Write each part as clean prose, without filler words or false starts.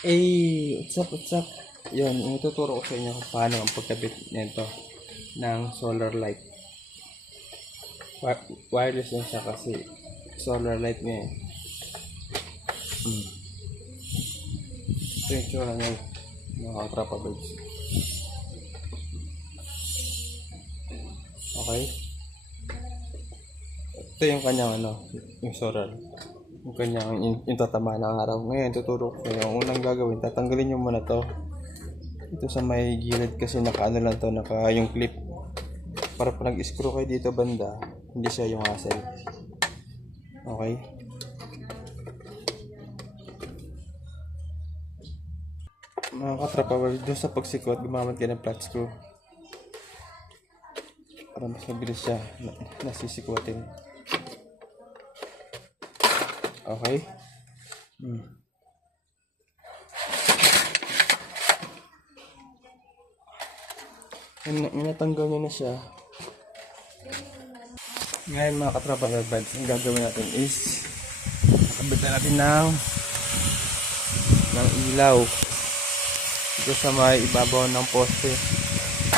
What's up, what's up? Yun, ituturo ko sa inyo kung paano ang pagkabit nito ng solar light. Wireless lang siya kasi solar light nga eh. Ito yung tsura niya, mga trapa birds. Okay? Ito yung kanyang yung solar. Yung kanyang yung tatama ng araw. Ngayon, tuturo ko kayo. Ang unang gagawin, tatanggalin nyo muna to. Ito sa may gilid kasi naka lang to, naka yung clip. Para pag nag-screw kayo dito banda, hindi siya yung hassle. Okay? Mga katrapa, doon sa pagsikot, gumamit kayo ng flat screw. Para mas mabilis siya nasisikutin. Okay? Natanggal niya na siya. Ngayon mga katrapa buds, ang gagawin natin is nakabitan natin ng ilaw dito sa may ibabaw ng poste.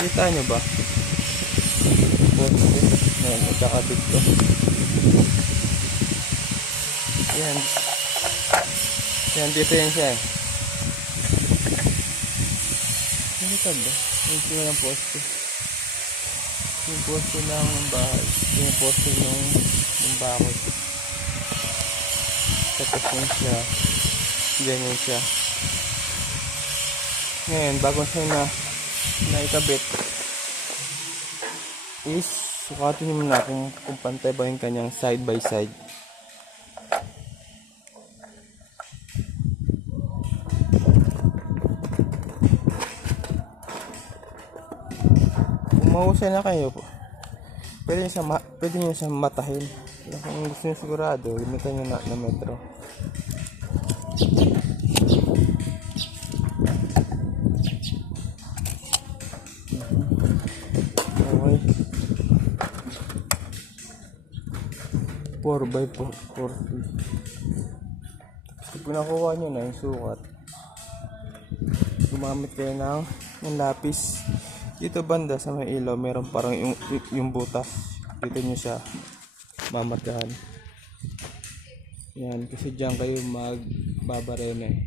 Kita nyo ba? Poste. Ngayon, magkakabit ko. Yan. Yan, dito yan siya eh. Nakitad ba? Yung sila ng poste. Yung poste ng bahay. Yung poste ng bakod. Tapos yun siya. Ganyan siya. Ngayon, bago siya na ikabit is sukatin nyo muna kung pantay ba yung kanyang side by side. Kung mahusay na kayo, pwede nyo siya matahin. Kung gusto nyo sigurado, limitan nyo na metro. Okay. 4x4 feet. Kung nakuha nyo na yung sukat, gumamit kayo ng lapis. Dito banda sa may ilaw, meron parang yung butas. Dito nyo siya mamarkahan. Yan, kasi dyan kayo magbabarena eh.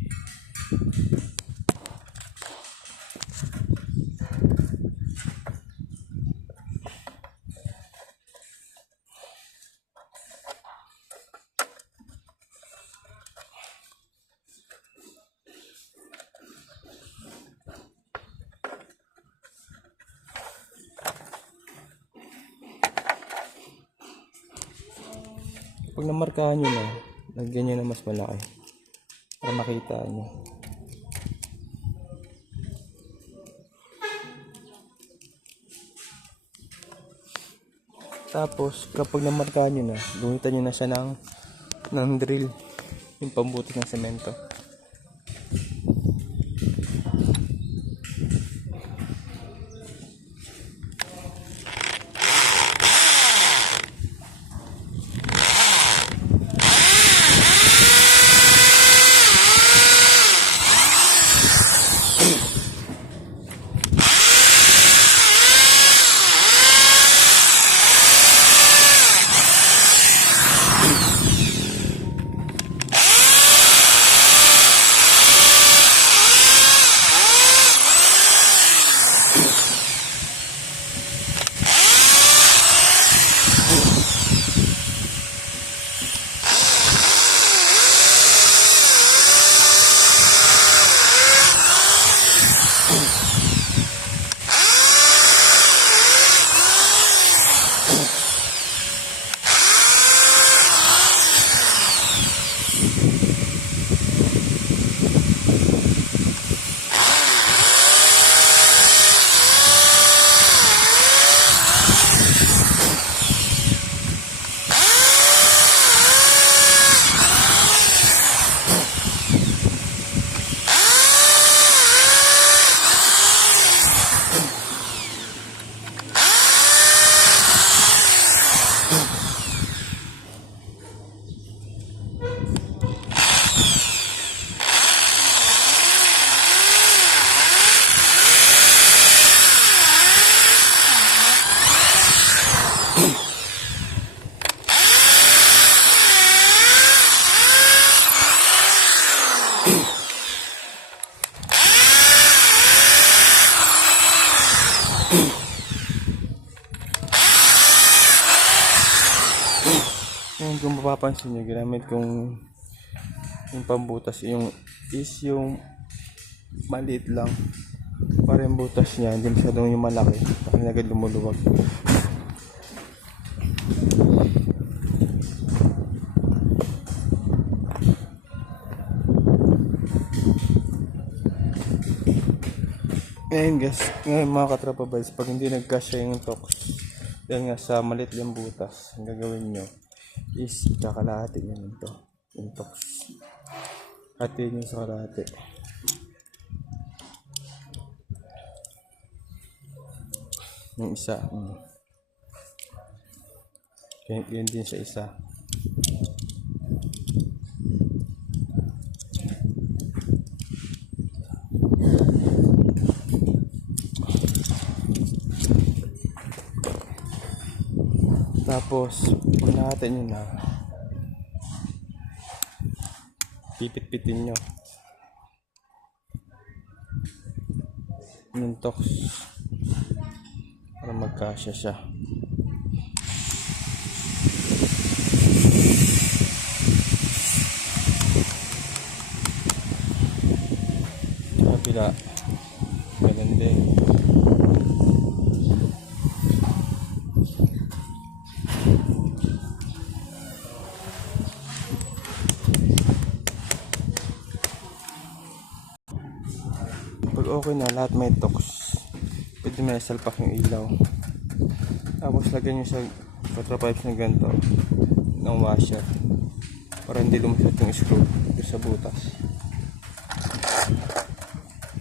Pag namarkahan nyo na, lagyan nyo na mas malaki para makita nyo. Tapos kapag namarkahan nyo na, gamitan nyo na siya ng drill, yung pambutis ng semento. mapapansin nyo, ginamit kong yung pambutas yung maliit lang para yung butas niya hindi masyadong yung malaki kasi agad lumuluwag. Ngayon guys, ngayon mga katropa boys, pag hindi nagkasya yung tox yan nga sa maliit yung butas, ang gagawin nyo is kakalahati nyo nito yung tox, hatiin nyo sa kalahati. Yung isa yun din sa isa. Tapos pag natin nyo na, pipit-pitin nyo yung tox para magkasya siya. Kabila ganun din. Pag okay na lahat may tox, pwede mo salpak yung ilaw. Tapos lagyan nyo sa control pipes na ganito ng washer para hindi lumusot yung screw sa butas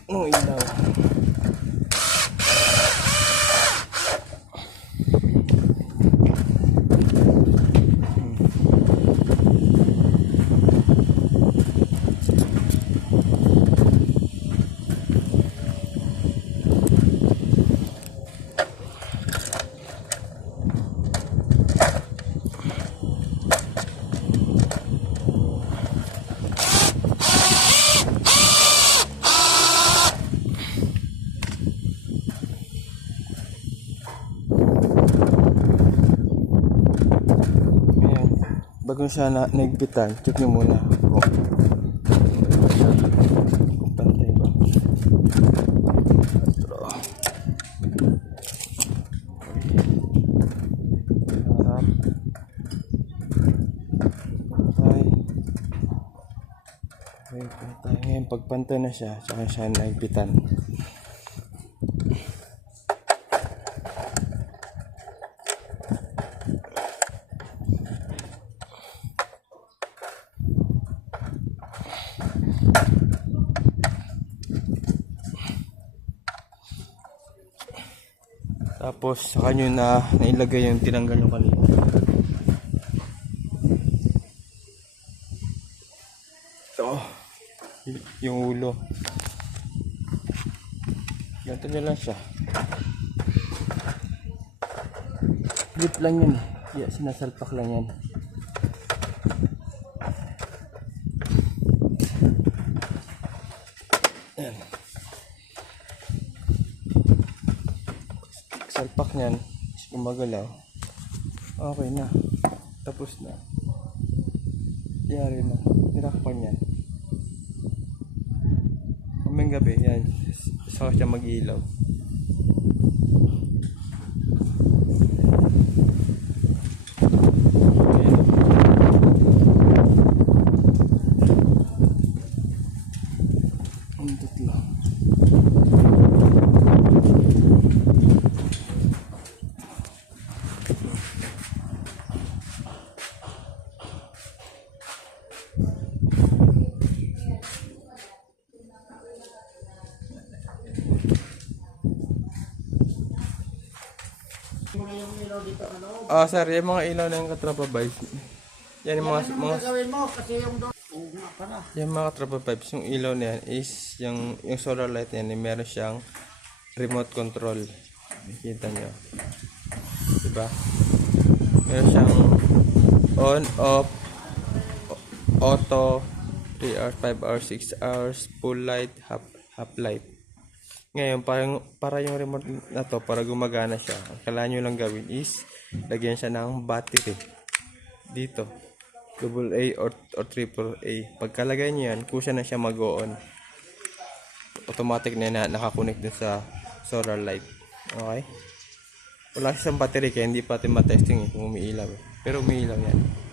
ng ilaw. Bago siya naigpitan, check nyo muna kung pantay ba. Harap. Pantay. Okay, pantay. Ngayon, pag pantay na siya, saka siya naigpitan. Tapos saka nyo na nailagay yung tinanggal nyo kanina. Ito yung ulo, ganito nyo lang siya, flip lang yan, yeah, sinasalpak lang yan. Ayan. Salpak nyan, gumagalaw, okay na, tapos na, yari na, nirakpan yan. Kaming gabi, yan, saka siya mag-ilaw. Undot lang. Sir, yung mga ilaw na yung katropa vibes. Yan yung mga gagawin mo kasi yung yung mga katropa vibes, yung ilaw na yan is yung solar light na yan, meron siyang remote control. Nakikita nyo. Diba? Meron siyang on, off, auto, 3 hours, 5 hours, 6 hours, full light, half light. Ngayon, para yung remote na to, para gumagana siya, ang kailangan nyo lang gawin is lagyan siya ng battery dito. double A or triple A. Pagkalagay nyo yan, kusya na siya mag-on. Automatic na yan na nakakonect dun sa solar light. Okay? Wala siyang battery kaya hindi pa natin matesting kung umiilaw. Pero umiilaw yan.